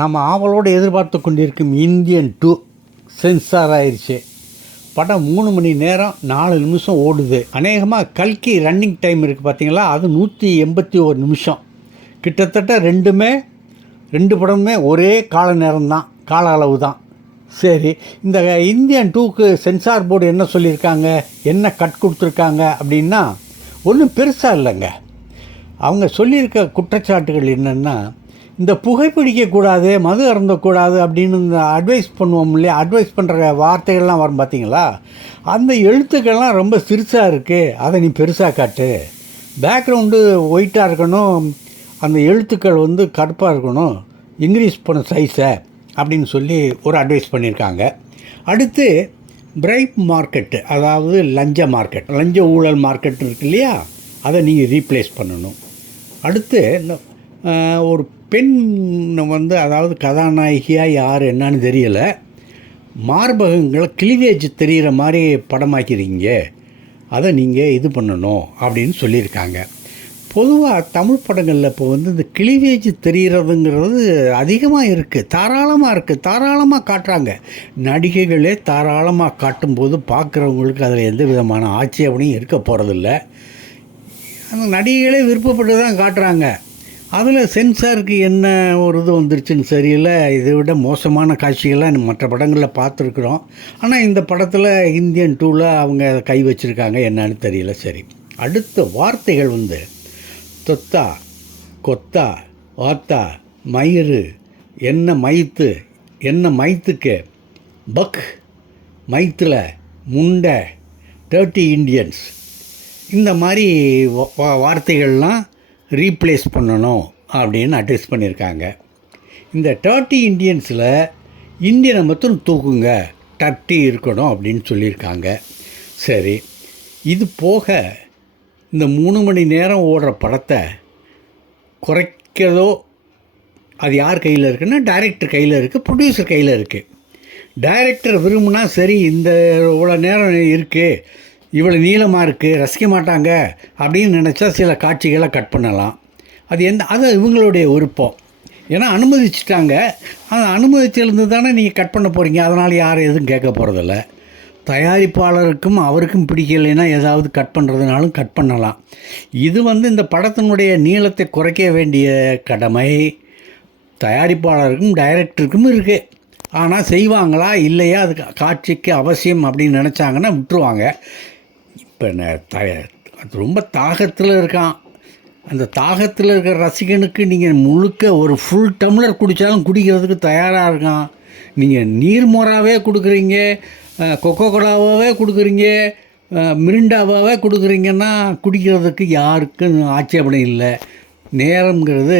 நம்ம ஆவலோடு எதிர்பார்த்து கொண்டிருக்கும் இந்தியன் 2 சென்சார் ஆயிடுச்சு. படம் 3 மணி நேரம் 4 நிமிஷம் ஓடுது. அநேகமாக கல்கி ரன்னிங் டைம் இருக்குது பார்த்தீங்களா, அது 181 நிமிஷம். கிட்டத்தட்ட ரெண்டு படமுமே ஒரே கால நேரம்தான், கால அளவு தான். சரி, இந்த இந்தியன் 2க்கு சென்சார் போர்டு என்ன சொல்லியிருக்காங்க, என்ன கட் கொடுத்துருக்காங்க அப்படின்னா ஒன்றும் பெருசாக இல்லைங்க. அவங்க சொல்லியிருக்க குற்றச்சாட்டுகள் என்னென்னா, இந்த புகைப்பிடிக்கக்கூடாது, மது அருந்தக்கூடாது அப்படின்னு இந்த அட்வைஸ் பண்ணுவோம் இல்லையா, அட்வைஸ் பண்ணுற வார்த்தைகள்லாம் வரும் பார்த்தீங்களா, அந்த எழுத்துக்கள்லாம் ரொம்ப சிறுசாக இருக்குது, அதை நீ பெருசாக காட்டு. பேக்ரவுண்டு ஒயிட்டாக இருக்கணும், அந்த எழுத்துக்கள் வந்து கருப்பாக இருக்கணும், இன்க்ரீஸ் பண்ண சைஸை அப்படின்னு சொல்லி ஒரு அட்வைஸ் பண்ணியிருக்காங்க. அடுத்து பிரைப் மார்க்கெட்டு, அதாவது லஞ்ச ஊழல் மார்க்கெட் இருக்கு இல்லையா, அதை நீங்கள் ரீப்ளேஸ் பண்ணணும். அடுத்து ஒரு பெண் வந்து, அதாவது கதாநாயகியாக யார் என்னன்னு தெரியலை, மார்பகங்களை கிளிவேஜ் தெரிகிற மாதிரி படமாக்கிறீங்க, அதை நீங்கள் இது பண்ணணும் அப்படின்னு சொல்லியிருக்காங்க. பொதுவாக தமிழ் படங்களில் இப்போ வந்து இந்த கிளிவேஜ் தெரிகிறதுங்கிறது அதிகமாக இருக்குது, தாராளமாக காட்டுறாங்க. நடிகைகளே தாராளமாக காட்டும்போது பார்க்குறவங்களுக்கு அதில் எந்த விதமான ஆட்சேபனையும் இருக்க போகிறதில்ல. அந்த நடிகைகளே விருப்பப்பட்டு தான் காட்டுறாங்க. அதில் சென்சாருக்கு என்ன ஒரு இது வந்துருச்சுன்னு சரியில்லை. இதை விட மோசமான காட்சிகள்லாம் மற்ற படங்களில் பார்த்துருக்குறோம். ஆனால் இந்த படத்தில் இந்தியன் 2ல் அவங்க கை வச்சுருக்காங்க, என்னன்னு தெரியல. சரி, அடுத்த வார்த்தைகள் வந்து தொத்தா, கொத்தா, வாத்தா, மயிறு, என்ன மைத்து, என்ன மைத்துக்கு, பக், மைத்தில், முண்டை, 30 இண்டியன்ஸ், இந்த மாதிரி வார்த்தைகள்லாம் ரீப்ளேஸ் பண்ணணும் அப்படின்னு அட்வைஸ் பண்ணியிருக்காங்க. இந்த 30 இண்டியன்ஸில் இந்தியனை மட்டும் தூக்குங்க, 30 இருக்கணும் அப்படின்னு சொல்லியிருக்காங்க. சரி, இது போக இந்த 3 மணி நேரம் ஓடுற படத்தை குறைக்கிறதோ அது யார் கையில் இருக்குன்னா டைரக்டர் கையில் இருக்குது, ப்ரொடியூசர் கையில் இருக்குது. டைரக்டர் விரும்புனா சரி, இந்த இவ்வளோ நேரம் இருக்குது, இவ்வளோ நீளமாக இருக்குது, ரசிக்க மாட்டாங்க அப்படின்னு நினச்சா சில காட்சிகளை கட் பண்ணலாம். அது இவங்களுடைய விருப்பம். ஏன்னா அனுமதிச்சிட்டாங்க, அந்த அனுமதிச்சிருந்து தானே நீங்கள் கட் பண்ண போகிறீங்க. அதனால் யாரும் எதுவும் கேட்க போகிறதில்ல. தயாரிப்பாளருக்கும் அவருக்கும் பிடிக்கலைன்னா ஏதாவது கட் பண்ணுறதுனாலும் கட் பண்ணலாம். இது வந்து இந்த படத்தினுடைய நீளத்தை குறைக்க வேண்டிய கடமை தயாரிப்பாளருக்கும் டைரக்டருக்கும் இருக்குது. ஆனால் செய்வாங்களா இல்லையா, அது காட்சிக்கு அவசியம் அப்படின்னு நினச்சாங்கன்னா விட்டுருவாங்க. இப்போ அது ரொம்ப தாகத்தில் இருக்கான், அந்த தாகத்தில் இருக்கிற ரசிகனுக்கு நீங்கள் முழுக்க ஒரு ஃபுல் டம்ளர் குடித்தாலும் குடிக்கிறதுக்கு தயாராக இருக்கான். நீங்கள் நீர்மோராகவே கொடுக்குறீங்க, கொக்கோ கோலாவாகவே கொடுக்குறீங்க, மிரிண்டாவாகவே கொடுக்குறீங்கன்னா குடிக்கிறதுக்கு யாருக்கும் ஆட்சேபனை இல்லை. நேரங்கிறது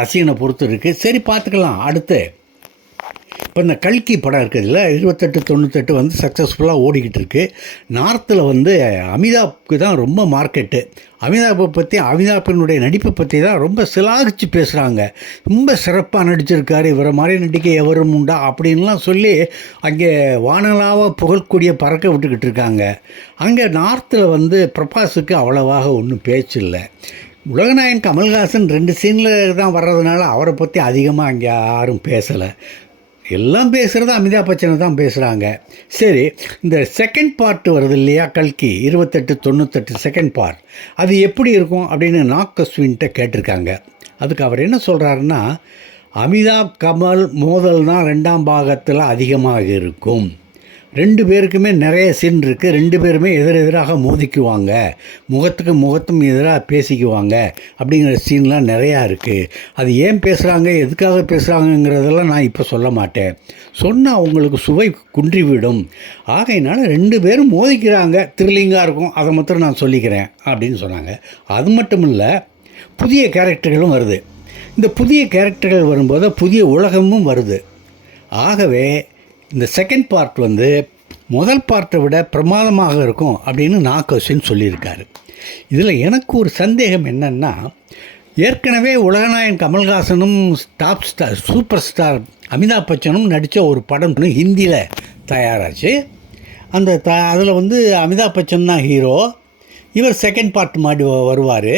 ரசிகனை பொறுத்து இருக்குது. சரி, பார்த்துக்கலாம். அடுத்து இப்போ இந்த கல்கி படம் இருக்குதுல்ல, 2898 வந்து சக்ஸஸ்ஃபுல்லாக ஓடிக்கிட்டு இருக்குது. நார்த்தில் வந்து அமிதாப்புக்கு தான் ரொம்ப மார்க்கெட்டு. அமிதாப்பினுடைய நடிப்பை பற்றி தான் ரொம்ப சிலாகிச்சு பேசுகிறாங்க. ரொம்ப சிறப்பாக நடிச்சிருக்காரு, இவரை மாதிரி நடிக்க எவரும் உண்டா அப்படின்லாம் சொல்லி அங்கே வானலாக புகழ்கூடிய பறக்க விட்டுக்கிட்டு இருக்காங்க. அங்கே நார்த்தில் வந்து பிரபாஸுக்கு அவ்வளவாக ஒன்றும் பேச்சு இல்லை. உலகநாயகன் கமல்ஹாசன் 2 சீனில் தான் வர்றதுனால அவரை பற்றி அதிகமாக அங்கே யாரும் பேசலை. எல்லாம் பேசுகிறது அமிதாப் பச்சனை தான் பேசுகிறாங்க. சரி, இந்த செகண்ட் பார்ட் வருது இல்லையா, கல்கி 2898 செகண்ட் பார்ட், அது எப்படி இருக்கும் அப்படின்னு நாக் அஸ்வின்கிட்ட கேட்டிருக்காங்க. அதுக்கு அவர் என்ன சொல்கிறாருன்னா, அமிதாப் கமல் மோதல் தான் 2ஆம் பாகத்தில் அதிகமாக இருக்கும். 2 பேருக்குமே நிறைய சீன் இருக்குது, 2 பேருமே எதிரெதிராக மோதிக்குவாங்க, முகத்துக்கும் எதிராக பேசிக்குவாங்க அப்படிங்கிற சீன்லாம் நிறையா இருக்குது. அது ஏன் பேசுகிறாங்க, எதுக்காக பேசுகிறாங்கங்கிறதெல்லாம் நான் இப்போ சொல்ல மாட்டேன், சொன்னால் அவங்களுக்கு சுவை குன்றிவிடும். ஆகையினால 2 பேரும் மோதிக்கிறாங்க, த்ரில்லிங்காக இருக்கும், அதை மட்டும் நான் சொல்லிக்கிறேன் அப்படின்னு சொன்னாங்க. அது மட்டும் இல்லை, புதிய கேரக்டர்களும் வருது. இந்த புதிய கேரக்டர்கள் வரும்போது புதிய உலகமும் வருது. ஆகவே இந்த செகண்ட் பார்ட் வந்து முதல் பார்ட்டை விட பிரமாதமாக இருக்கும் அப்படின்னு நாக் அஸ்வின் சொல்லியிருக்காரு. இதில் எனக்கு ஒரு சந்தேகம் என்னென்னா, ஏற்கனவே உலகநாயகன் கமல்ஹாசனும் top star super star Amitabh பச்சனும் நடித்த ஒரு படம் ஹிந்தியில் தயாராச்சு. அதில் வந்து அமிதாப் பச்சன் தான் ஹீரோ, இவர் செகண்ட் பார்ட் மாதிரி வருவார்.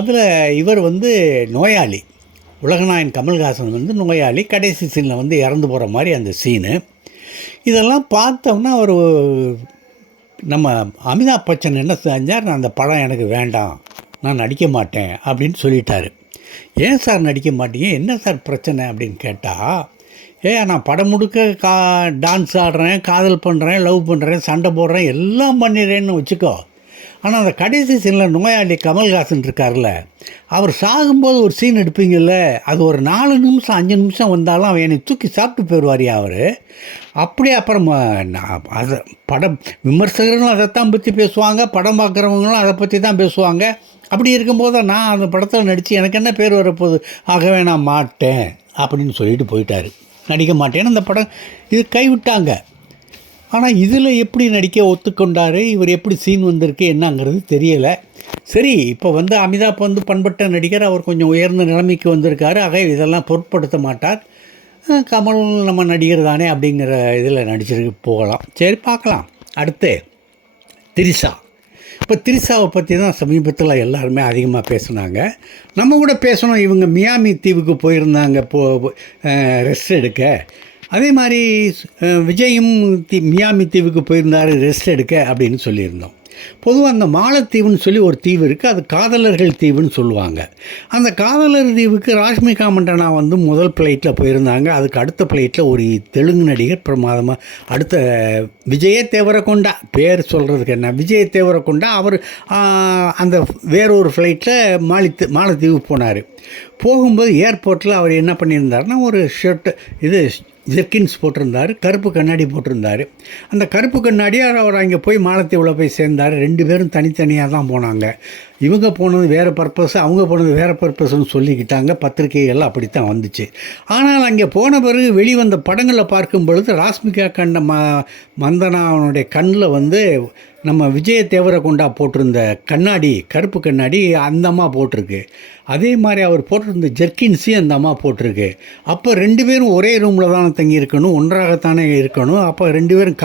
அதில் இவர் வந்து நோயாளி, உலகநாயகன் கமல்ஹாசன் வந்து நோயாளி, கடைசி சீனில் வந்து இறந்து போகிற மாதிரி அந்த சீனு. இதெல்லாம் பார்த்தோம்னா ஒரு நம்ம அமிதாப் பச்சன் என்ன செஞ்சார், நான் அந்த படம் எனக்கு வேண்டாம், நான் நடிக்க மாட்டேன் அப்படின்னு சொல்லிட்டாரு. ஏன் சார் நடிக்க மாட்டீங்க, என்ன சார் பிரச்சனை அப்படின்னு கேட்டால், நான் படம் முழுக்க டான்ஸ் ஆடுறேன், காதல் பண்ணுறேன், லவ் பண்ணுறேன், சண்டை போடுறேன், எல்லாம் பண்ணிடுறேன்னு வச்சுக்கோ. ஆனால் அந்த கடைசி சீனில் நோயாளி கமல்ஹாசன் இருக்கார்ல, அவர் சாகும்போது ஒரு சீன் எடுப்பீங்கள்ல, அது ஒரு 4 நிமிஷம் 5 நிமிஷம் வந்தாலும் அவன் என்னை தூக்கி சாப்பிட்டு போயிடுவாரியா அவர். அப்படியே அப்புறம் அதை படம் விமர்சகர்களும் அதைத்தான் பற்றி பேசுவாங்க, படம் பார்க்குறவங்களும் அதை பற்றி தான் பேசுவாங்க. அப்படி இருக்கும்போது நான் அந்த படத்தில் நடித்து எனக்கு என்ன பேர் வரப்போகுது, ஆகவே நான் மாட்டேன் அப்படின்னு சொல்லிட்டு போயிட்டார். நடிக்க மாட்டேன்னு அந்த படம் இது கைவிட்டாங்க. ஆனால் இதில் எப்படி நடிக்க ஒத்துக்கொண்டார், இவர் எப்படி சீன் வந்திருக்கு என்னங்கிறது தெரியலை. சரி, இப்போ வந்து அமிதாப் வந்து பண்பட்ட நடிகர், அவர் கொஞ்சம் உயர்ந்த நிலைமைக்கு வந்திருக்காரு, ஆக இதெல்லாம் பொருட்படுத்த மாட்டார். கமல் நம்ம நடிகர் தானே அப்படிங்கிற இதில் நடிச்சிருக்கு போகலாம். சரி, பார்க்கலாம். அடுத்து திரிஷா. இப்போ திரிஷாவை பற்றி தான் சமீபத்தில் எல்லாருமே அதிகமாக பேசுனாங்க. நம்ம கூட பேசணும். இவங்க மியாமி தீவுக்கு போயிருந்தாங்க ரெஸ்ட் எடுக்க. அதே மாதிரி விஜயும் மியாமி தீவுக்கு போயிருந்தார் ரெஸ்ட் எடுக்க அப்படின்னு சொல்லியிருந்தோம். பொதுவாக அந்த மாலத்தீவுன்னு சொல்லி ஒரு தீவு இருக்குது, அது காதலர்கள் தீவுன்னு சொல்லுவாங்க. அந்த காதலர் தீவுக்கு ராஷ்மிகா மண்டனா வந்து முதல் ஃப்ளைட்டில் போயிருந்தாங்க. அதுக்கு அடுத்த ஃப்ளைட்டில் ஒரு தெலுங்கு நடிகர் பிரமாதமாக, அடுத்த விஜய தேவரகொண்டா, பேர் சொல்கிறதுக்கு என்ன, விஜய தேவரகொண்டா, அவர் அந்த வேறொரு ஃப்ளைட்டில் மாலத்தீவு போனார். போகும்போது ஏர்போர்ட்டில் அவர் என்ன பண்ணியிருந்தாருன்னா, ஒரு ஜெர்கின்ஸ் போட்டிருந்தார், கருப்பு கண்ணாடி போட்டிருந்தார். அந்த கருப்பு கண்ணாடியார் அவர் அங்கே போய் மாலத்தீவில் போய் சேர்ந்தார். 2 பேரும் தனித்தனியாக தான் போனாங்க. இவங்க போனது வேறு பர்பஸ், அவங்க போனது வேறு பர்பஸ்ன்னு சொல்லிக்கிட்டாங்க. பத்திரிகைகள் அப்படித்தான் வந்துச்சு. ஆனால் அங்கே போன பிறகு வெளிவந்த படங்களை பார்க்கும் பொழுது ராஷ்மிகா மந்தனாவனுடைய கண்ணில் வந்து நம்ம விஜய தேவரகொண்டா போட்டிருந்த கண்ணாடி, கருப்பு கண்ணாடி அந்த அம்மா போட்டிருக்கு. அதே மாதிரி அவர் போட்டிருந்த ஜெர்கின்ஸையும் அந்த அம்மா போட்டிருக்கு. அப்போ 2 பேரும் ஒரே ரூமில் தானே தங்கியிருக்கணும், ஒன்றாகத்தானே இருக்கணும். அப்போ 2 பேரும்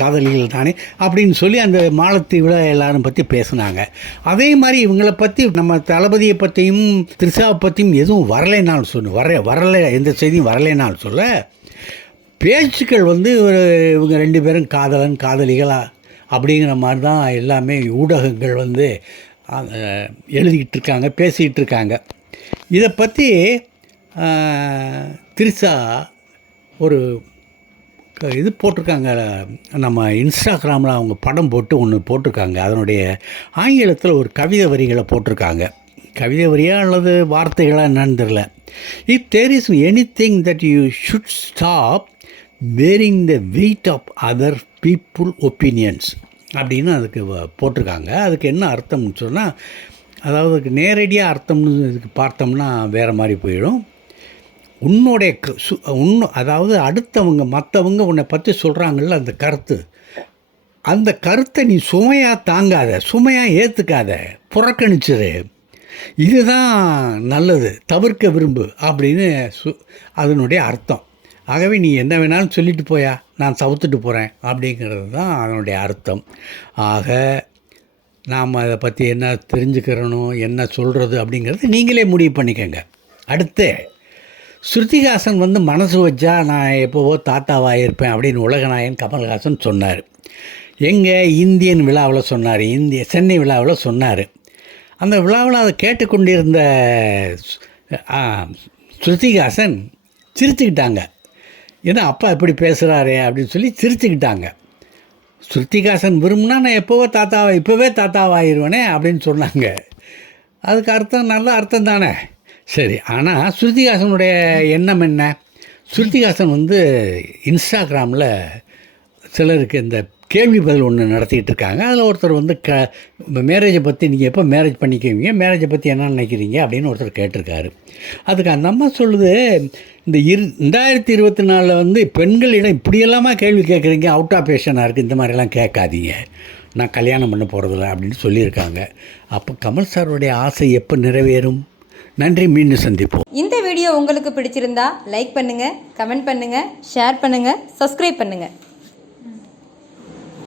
காதலிகள் தானே அப்படின்னு சொல்லி அந்த மாலத்தீவில் எல்லாரும் பற்றி பேசுனாங்க. அதே மாதிரி இவங்களை பற்றி, நம்ம தளபதியை பற்றியும் திரிஷாவை பற்றியும் எதுவும் வரலைனாலும் வரலை, எந்த செய்தியும் வரலைனாலும் சொல்ல, பேச்சுக்கள் வந்து இவங்க 2 பேரும் காதலிகளா அப்படிங்கிற மாதிரி தான் எல்லாமே ஊடகங்கள் வந்து எழுதிக்கிட்டு இருக்காங்க, பேசிக்கிட்டு இருக்காங்க. இதை பற்றி திரிஷா ஒரு இது போட்டிருக்காங்க, நம்ம இன்ஸ்டாகிராமில் அவங்க படம் போட்டு ஒன்று போட்டிருக்காங்க. அதனுடைய ஆங்கிலத்தில் ஒரு கவிதை வரிகளை போட்டிருக்காங்க. கவிதை வரியாக அல்லது வார்த்தைகளாக என்னன்னு தெரியல. If there is anything that you should stop wearing the weight of other people opinions அப்படின்னு அதுக்கு போட்டிருக்காங்க. அதுக்கு என்ன அர்த்தம்னு சொன்னால், அதாவது நேரடியாக அர்த்தம்னு இதுக்கு பார்த்தோம்னா வேறு மாதிரி போயிடும். உன்னுடைய அதாவது அடுத்தவங்க மற்றவங்க உன்னை பற்றி சொல்கிறாங்கள்ல அந்த கருத்தை நீ சுமையாக தாங்காத, சுமையாக ஏற்றுக்காத, புறக்கணிச்சிரு. இதுதான் நல்லது, தவிர்க்க விரும்பு அப்படின்னு அதனுடைய அர்த்தம். ஆகவே நீ என்ன வேணாலும் சொல்லிட்டு போயா, நான் தவிர்த்துட்டு போகிறேன் அப்படிங்கிறது தான் அதனுடைய அர்த்தம். ஆக நாம் அதை பற்றி என்ன தெரிஞ்சுக்கிறணும், என்ன சொல்கிறது அப்படிங்கிறது நீங்களே முடிவு பண்ணிக்கோங்க. அடுத்து ஸ்ருதிஹாசன் வந்து மனசு வச்சா நான் எப்போவோ தாத்தாவாக இருப்பேன் அப்படின்னு உலகநாயகன் கமல்ஹாசன் சொன்னார். எங்கே இந்தியன் விழாவில் சொன்னார், சென்னை விழாவில் சொன்னார். அந்த விழாவில் அதை கேட்டுக்கொண்டிருந்த ஸ்ருதிஹாசன் சிரிச்சுக்கிட்டாங்க. ஏன்னா அப்பா எப்படி பேசுகிறாரே அப்படின்னு சொல்லி சிரிச்சுக்கிட்டாங்க. ஸ்ருதிஹாசன் விரும்புனா நான் இப்போவே தாத்தாவாகிடுவேனே அப்படின்னு சொன்னாங்க. அதுக்கு அர்த்தம் நல்ல அர்த்தம் தானே. சரி, ஆனால் ஸ்ருதிஹாசனுடைய எண்ணம் என்ன? ஸ்ருதிஹாசன் வந்து இன்ஸ்டாகிராமில் சிலருக்கு இந்த கேள்வி பதில் ஒன்று நடத்திக்கிட்டு இருக்காங்க. அதில் ஒருத்தர் வந்து மேரேஜை பற்றி நீங்கள் எப்போ மேரேஜ் பண்ணிக்குவீங்க, மேரேஜை பற்றி என்ன நினைக்கிறீங்க அப்படின்னு ஒருத்தர் கேட்டிருக்காரு. அதுக்கு அந்த அம்மா சொல்லுது, இந்த 2024 வந்து பெண்களிடம் இப்படியெல்லாமா கேள்வி கேட்குறீங்க, அவுட் ஆஃப் ஃபேஷனாக இருக்குது, இந்த மாதிரிலாம் கேட்காதீங்க, நான் கல்யாணம் பண்ண போகிறதில்ல அப்படின்னு சொல்லியிருக்காங்க. அப்போ கமல் சாருடைய ஆசை எப்போ நிறைவேறும்? நன்றி, மீண்டும் சந்திப்போம். இந்த வீடியோ உங்களுக்கு பிடிச்சிருந்தா லைக் பண்ணுங்கள், கமெண்ட் பண்ணுங்கள், ஷேர் பண்ணுங்கள், சப்ஸ்கிரைப் பண்ணுங்கள்.